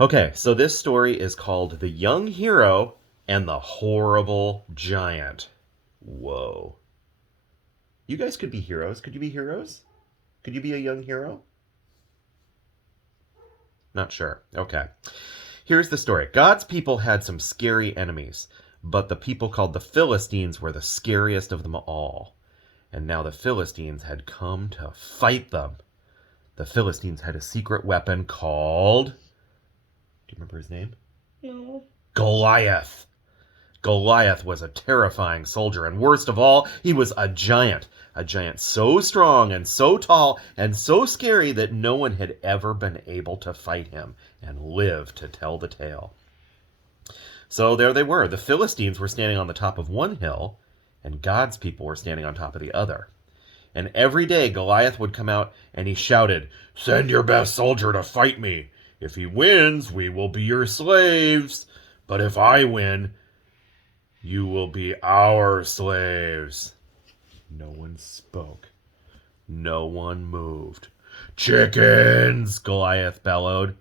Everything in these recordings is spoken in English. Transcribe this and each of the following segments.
Okay, so this story is called The Young Hero and the Horrible Giant. Whoa. You guys could be heroes. Could you be heroes? Could you be a young hero? Not sure. Okay. Here's the story. God's people had some scary enemies, but the people called the Philistines were the scariest of them all. And now the Philistines had come to fight them. The Philistines had a secret weapon called. Do you remember his name? No. Goliath. Goliath was a terrifying soldier, and worst of all, he was a giant. A giant so strong and so tall and so scary that no one had ever been able to fight him and live to tell the tale. So there they were. The Philistines were standing on the top of one hill, and God's people were standing on top of the other. And every day Goliath would come out and he shouted, "Send your best soldier to fight me. If he wins, we will be your slaves. But if I win, you will be our slaves." No one spoke. No one moved. "Chickens!" Goliath bellowed.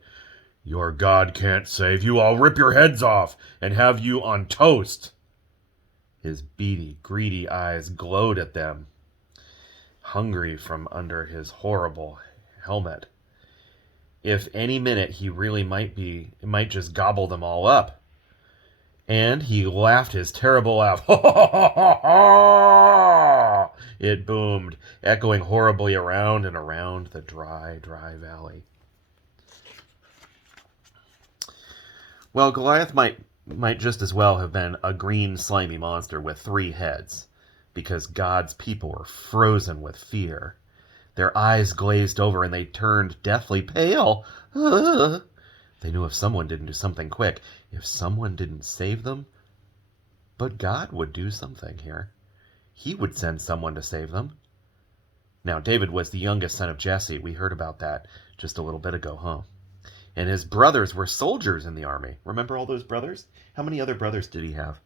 "Your God can't save you. I'll rip your heads off and have you on toast." His beady, greedy eyes glowed at them, hungry from under his horrible helmet. If any minute he really might just gobble them all up. And he laughed his terrible laugh. "Ha ha ha ha ha!" It boomed, echoing horribly around and around the dry, dry valley. Well, Goliath might just as well have been a green, slimy monster with 3 heads, because God's people were frozen with fear. Their eyes glazed over and they turned deathly pale. They knew if someone didn't do something quick, if someone didn't save them, but God would do something here. He would send someone to save them. Now, David was the youngest son of Jesse. We heard about that just a little bit ago, huh? And his brothers were soldiers in the army. Remember all those brothers? How many other brothers did he have?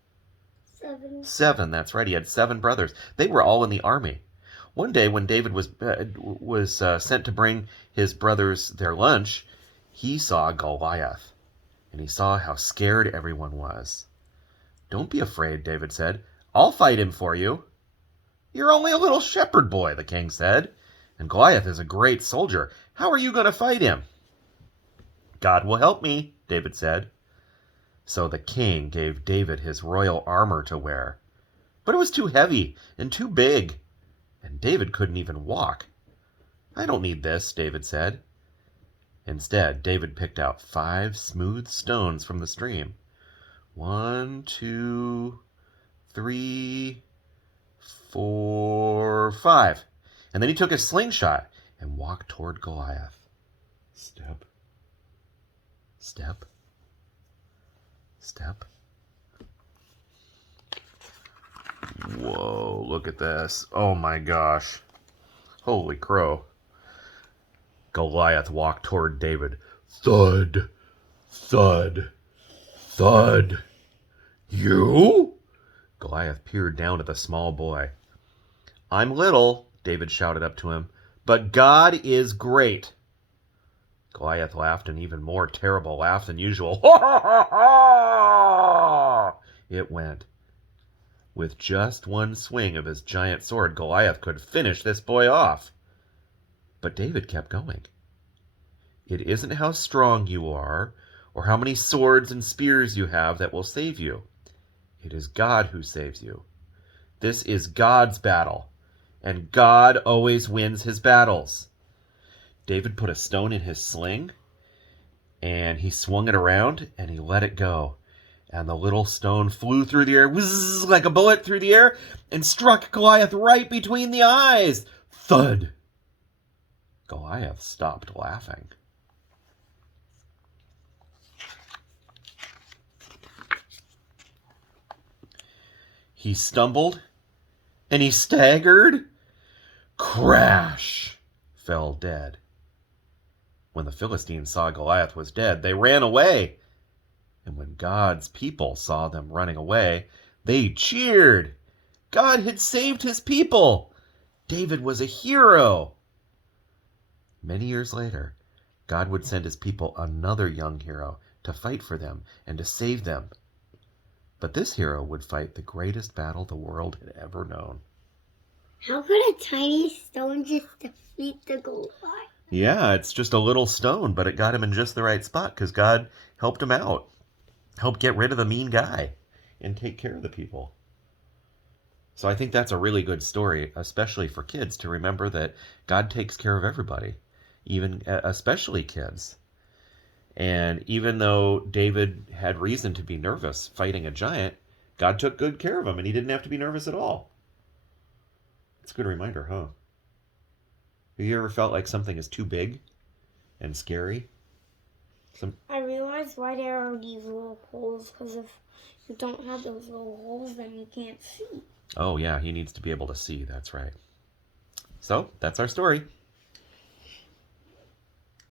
7. 7, that's right. He had 7 brothers. They were all in the army. One day when David was sent to bring his brothers their lunch, he saw Goliath, and he saw how scared everyone was. "Don't be afraid," David said. "I'll fight him for you." "You're only a little shepherd boy," the king said, "and Goliath is a great soldier. How are you going to fight him?" "God will help me," David said. So the king gave David his royal armor to wear. But it was too heavy and too big, and David couldn't even walk. "I don't need this," David said. Instead, David picked out 5 smooth stones from the stream. 1, 2, 3, 4, 5. And then he took his slingshot and walked toward Goliath. Step, step, step. Whoa, look at this. Oh my gosh. Holy crow. Goliath walked toward David. Thud, thud, thud. "You?" Goliath peered down at the small boy. "I'm little," David shouted up to him, "but God is great." Goliath laughed an even more terrible laugh than usual. "Ha ha ha ha!" It went. With just one swing of his giant sword, Goliath could finish this boy off. But David kept going. "It isn't how strong you are or how many swords and spears you have that will save you. It is God who saves you. This is God's battle, and God always wins his battles." David put a stone in his sling, and he swung it around, and he let it go. And the little stone flew through the air, whizzz, like a bullet through the air, and struck Goliath right between the eyes. Thud! Goliath stopped laughing. He stumbled, and he staggered. Crash! Fell dead. When the Philistines saw Goliath was dead, they ran away. And when God's people saw them running away, they cheered. God had saved his people. David was a hero. Many years later, God would send his people another young hero to fight for them and to save them. But this hero would fight the greatest battle the world had ever known. How could a tiny stone just defeat the Goliath? Yeah, it's just a little stone, but it got him in just the right spot because God helped him out, helped get rid of the mean guy, and take care of the people. So I think that's a really good story, especially for kids, to remember that God takes care of everybody, even especially kids. And even though David had reason to be nervous fighting a giant, God took good care of him, and he didn't have to be nervous at all. It's a good reminder, huh? Have you ever felt like something is too big and scary? I realized why there are these little holes, because if you don't have those little holes, then you can't see. Oh, yeah, he needs to be able to see. That's right. So, that's our story.